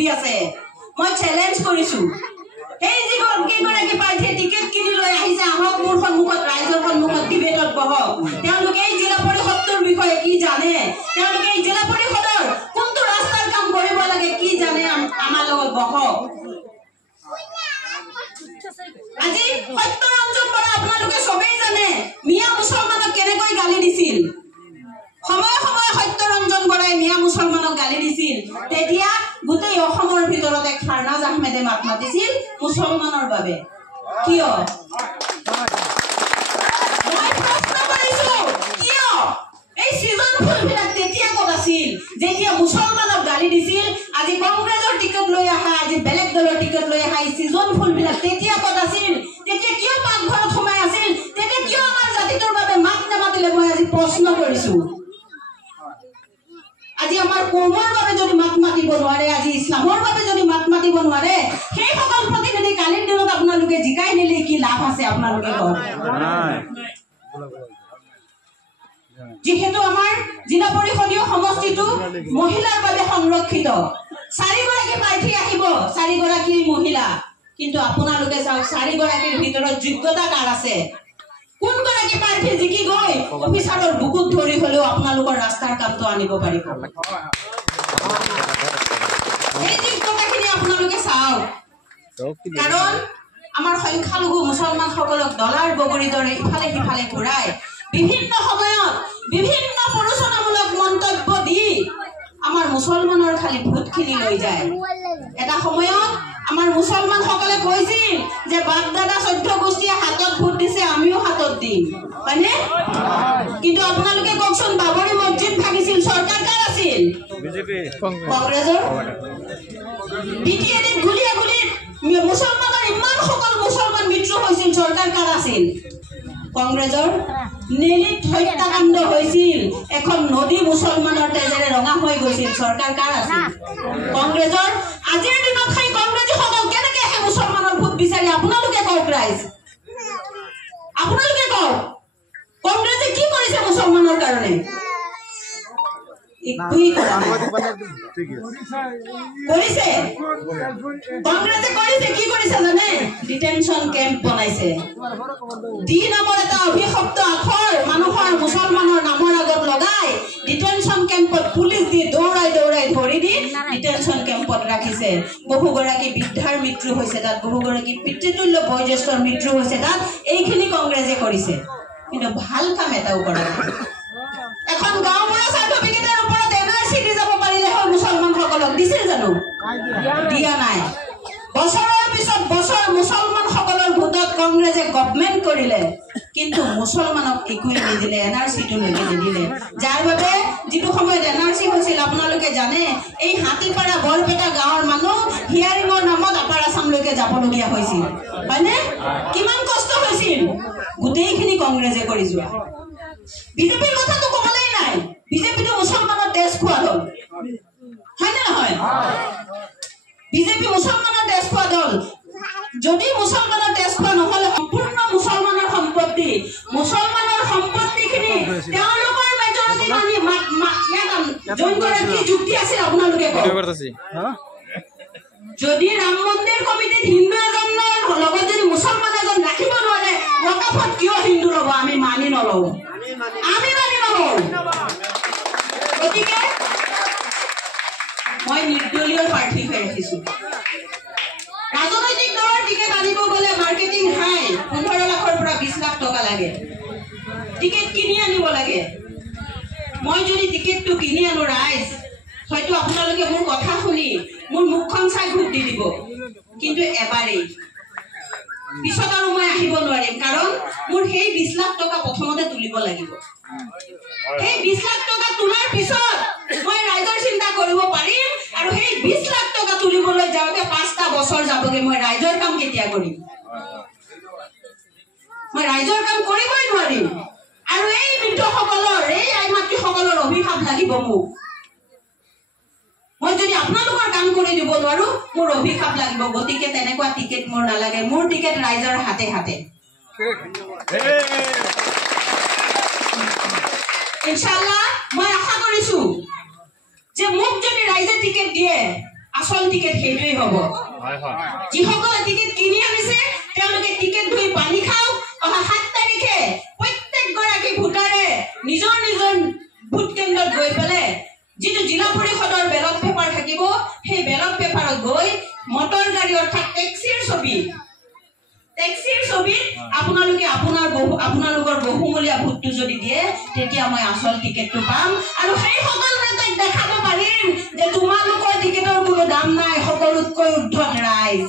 ঘূৰি আছে মই চ্যালেঞ্জ কৰিছো এই যিগৰাকী প্ৰাৰ্থীয়ে টিকেট কিনি লৈ আহিছে আহক মোৰ সন্মুখত ৰাইজৰ সন্মুখত ডিবেটত বহক তেওঁলোকে এই জিলা পৰিষদৰ বিষয়ে কি জানে তেওঁলোকে এই জিলা পৰিষদৰ কোনটো ৰাস্তাৰ কাম কৰিব লাগে কি জানে আমাৰ লগত বহক আজি সত্যৰঞ্জন বৰা আপোনালোকে সবেই জানে মিয়া মুছলমানক কেনেকৈ গালি দিছিল সময় সময় সত্যৰঞ্জন বৰাই মিয়া মুছলমানক গালি দিছিল তেতিয়া গোটেই অসমৰ ভিতৰতে খাৰনাজ আহমেদে মাত মাতিছিল মুছলমানৰ বাবে কিয় মই প্ৰশ্ন কৰিছো কিয় এই সিজন ফুলবিলাক তেতিয়া ক'ত আছিল যেতিয়া মুছলমানক গালি দিছিল আজি কংগ্ৰেছৰ টিকট লৈ আহা আজি বেলেগ দলৰ টিকট লৈ আহা এই সিজন ফুলবিলাক তেতিয়া ক'ত আছিল তেতিয়া কিয় পাকঘৰত সোমাই আছিল তেতিয়া কিয় আমাৰ জাতিটোৰ বাবে মাত নামাতিলে মই আজি প্ৰশ্ন কৰিছো আজি আমাৰ কমৰ বাবে যদি মাত মাতিব নোৱাৰে আজি ইছলামৰ বাবে যদি মাত মাতিব নোৱাৰে সেই সকল প্ৰতিনিধি কালিৰ দিনত আপোনালোকে জিকাই নিলে কি লাভ আছে আপোনালোকে কওক যেহেতু আমাৰ জিলা পৰিষদীয় সমষ্টিটো মহিলাৰ বাবে সংৰক্ষিত 4 গৰাকী প্ৰাৰ্থী আহিব 4 গৰাকী মহিলা কিন্তু আপোনালোকে চাওক 4 গৰাকীৰ ভিতৰত যোগ্যতা কাৰ আছে কোন গৰাকী প্ৰাৰ্থী জিকি গৈ অফিচাৰৰ বুকুত ধৰি হলেও আপোনালোকৰ ৰাস্তাৰ কামটো আনিব পাৰিব এই যোগ্যতাখিনি আপোনালোকে চাওক কাৰণ আমাৰ সংখ্যালঘু মুছলমানসকলক ডলাৰ বগৰী দৰে ইফালে সিফালে ঘূৰাই বিভিন্ন সময়ত বিভিন্ন প্ৰৰোচনামূলক মন্তব্য দি আমাৰ মুছলমানৰ খালি ভোটখিনি লৈ যায় এটা সময়ত আমাৰ মুছলমান সকলে কৈছিল যে বাগদাদা 14 গোষ্ঠীয়ে হাতত ভোট দিছে আমিও হাতত দিম হয়নে কিন্তু আপোনালোকে কওকচোন বাবৰি মছজিদ ভাঙিছিল চৰকাৰ কাৰ আছিল বিজেপি কংগ্ৰেছৰ বিটিএডিত গুলিয়া গুলিত মুছলমানৰ ইমান সকল মুছলমান মৃত্যু হৈছিল চৰকাৰ কাৰ আছিল কংগ্ৰেছৰ নেলিত হত্যাকাণ্ড হৈছিল এখন নদী মুছলমানৰ তেজেৰে ৰঙা হৈ গৈছিল চৰকাৰ কাৰ আছিল কংগ্ৰেছৰ আজিৰ দিনত সেই কংগ্ৰেছী সকল কেনেকৈ হে মুছলমানৰ ভোট বিচাৰি আপোনালোকে কওক ৰাইজ আপোনালোকে কওক কংগ্ৰেছে কি কৰিছে মুছলমানৰ কাৰণে কৰিছে কংগ্ৰেছে কৰিছে কি কৰিছে জানে ডিটেনশন কেম্প বনাইছে ডি নামৰ এটা অভিশপ্ত আখৰ মানুহৰ মুছলমানৰ নামৰ আগত লগাই ডিটেনশন কেম্পত পুলিচ দি দৌৰাই দৌৰাই ধৰি দি ডিটেনশন কেম্পত ৰাখিছে বহুগৰাকী বৃদ্ধাৰ মৃত্যু হৈছে তাত বহুগৰাকী পিতৃতুল্য বয়োজ্যেষ্ঠৰ মৃত্যু হৈছে তাত এইখিনি কংগ্ৰেছে কৰিছে কিন্তু ভাল কাম এটাও কৰা এখন গাঁও বুঢ়া চাৰ্টিফিকেটৰ ওপৰত এনআৰচি দি যাব পাৰিলে হয় মুছলমানসকলক দিছিল জানো দিয়া নাই বছৰৰ পিছত বছৰ মুছলমানসকলৰ ভোটত কংগ্ৰেছে গভৰ্ণমেণ্ট কৰিলে কিন্তু মুছলমানক একোৱে নিদিলে এনআৰচিটো নিদিলে যাৰ বাবে যিটো সময়ত এনআৰচি হৈছিল আপোনালোকে জানে এই হাতীপাৰা বৰপেটা গাঁৱৰ মানুহ হিয়াৰিঙৰ নামত আপাৰ আছামলৈকে যাবলগীয়া হৈছিল হয়নে কিমান কষ্ট হৈছিল গোটেইখিনি কংগ্ৰেছে কৰি যোৱা বিজেপিৰ কথাটো ক'বলেই নাই বিজেপিটো মুছলমানৰ তেজ খোৱা দল হয়নে নহয় বিজেপি মুছলমানৰ তেজ খোৱা দল যদি মুছলমানৰ তেজ খোৱা নহ'লে সম্পূৰ্ণ মুছলমানৰ সম্পত্তিখিনি তেওঁলোকৰ মেজৰিটি যোনগৰাকী যুক্তি আছিল আপোনালোকে যদি ৰাম মন্দিৰ কমিটিত হিন্দু এজনৰ লগত যদি মুছলমান এজন ৰাখিব নোৱাৰে ওয়াকাফত কিয় হিন্দু ল'ব আমি মানি নলওঁ গতিকে মই নিৰ্দলীয় প্ৰাৰ্থী হৈ ৰাখিছো ৰাজনৈতিক দলৰ টিকেট আনিব গ'লে মাৰ্কেটিং হাই 15 লাখৰ পৰা 20 লাখ টকা লাগে টিকেট কিনি আনিব লাগে মই যদি টিকেটটো কিনি আনো ৰাইজ হয়তো আপোনালোকে মোৰ কথা শুনি মোৰ মুখখন চাই ভোট দি দিব কিন্তু এবাৰেই পিছত আৰু মই আহিব নোৱাৰিম কাৰণ মোৰ সেই 20 লাখ টকা প্ৰথমতে তুলিব লাগিব সেই 20 লাখ টকা তোলাৰ পিছত মই ৰাইজৰ চিন্তা কৰিব পাৰিম আৰু সেই 20 লাখ টকা তুলিবলৈ যাওঁতে 5টা বছৰ যাবগে মই ৰাইজৰ কাম কেতিয়া কৰিম মই ৰাইজৰ কাম কৰিবই নোৱাৰিম আৰু এই বৃদ্ধসকলৰ এই আইমাতৃসকলৰ অভিশাপ লাগিব মোক মই যদি আপোনালোকৰ কাম কৰি দিব নোৱাৰো মোৰ অভিশাপ লাগিব গতিকে তেনেকুৱা টিকেট মোৰ নালাগে মোৰ টিকেট ৰাইজৰ হাতে হাতে ইনশাআল্লাহ মই আশা কৰিছো যে মোক যদি ৰাইজে টিকেট দিয়ে আসল টিকেট সেইটোৱেই হ'ব যিসকলে টিকেট কিনি আনিছে তেওঁলোকে টিকেট ধুই পানী খাওক অহা 7 তাৰিখে প্ৰত্যেকগৰাকী ভোটাৰে নিজৰ নিজৰ ভোট কেন্দ্ৰত গৈ পেলাই যিটো জিলা পৰিষদৰ বেলট পেপাৰ থাকিব সেই বেলট পেপাৰত গৈ মটৰ গাড়ী অৰ্থাৎ টেক্সিৰ ছবিত আপোনালোকে আপোনালোকৰ বহুমূলীয়া ভোটটো যদি দিয়ে তেতিয়া মই আসল টিকেটটো পাম আৰু সেই সকল নেতাক দেখাব পাৰিম যে তোমালোকৰ টিকেটৰ কোনো দাম নাই সকলোতকৈ উদ্ধত ৰাইজ